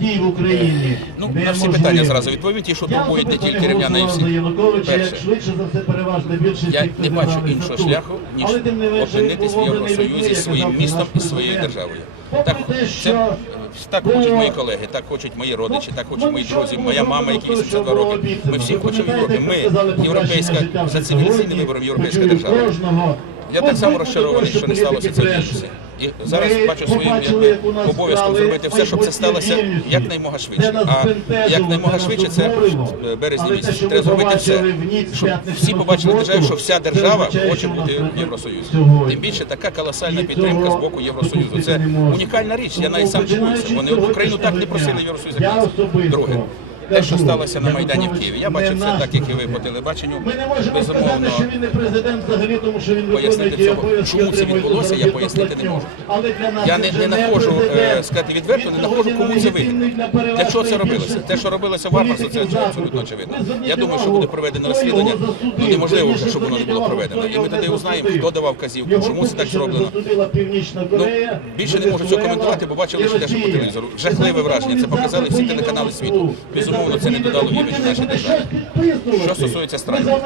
подій в Україні. Ну, на всі питання зразу відповім, ті, що турбують не тільки рівняна і всі. Перше, швидше за все переважна більшість. я не бачу іншого шляху, ніж опинитись в Євросоюзі своїм містом і своєю державою. Так, це, так хочуть мої колеги, так хочуть мої родичі, так хочуть Ну, мої друзі, моя мама, які 82 роки. Ми всі хочемо Європи. Ми європейська за цивілізаційним вибором європейська держава. Я так само розчарований, що не сталося це в брешуть. І зараз бачу нас обов'язком зробити все, щоб це сталося якнаймога швидше. А якнаймога швидше це березні місяці. Треба зробити все, щоб всі побачили державі, що вся держава хоче бути в Євросоюзі. Тим більше така колосальна підтримка з боку Євросоюзу. Це унікальна річ. Я навіть сам дивуюся. Вони Україну так не просили в Друге. Те, що сталося на Майдані в Києві, я бачив це так, як і ви по телебаченню. Ми не можемо Безумовно, сказати, що він не президент взагалі, тому що він Пояснити цього, чому це відбулося, я пояснити не можу. Я не, вже не нахожу, е, сказати відверто, не нахожу, кому це вигідно. для чого це робилося? Те, що робилося в Варварсу, це, абсолютно очевидно. Я думаю, що буде проведено розслідування. Ну неможливо, верніше, щоб воно не було проведено. І ми тоді узнаємо, хто давав вказівку, Його чому це так зроблено. Ну, більше не можу цього коментувати, бо бачили що по телевізору. Жахливе враження. Це показали всі телеканали світу. Безумовно, це не додало нашій державі. Що стосується страйку,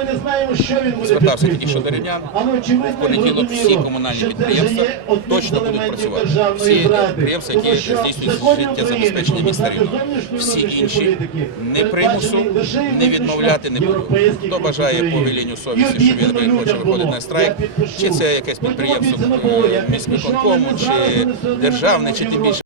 звертався тільки що до рівнян. В понеділок всі комунальні підприємства точно будуть працювати. Всі підприємства, які здійснюють життя забезпечення міста Рівного. Всі інші не примусу, не відмовляти не буду. Хто бажає по велінню совісті, що він хоче виходити на страйк, чи це якесь підприємство е, зараз чи державне, чи тим більше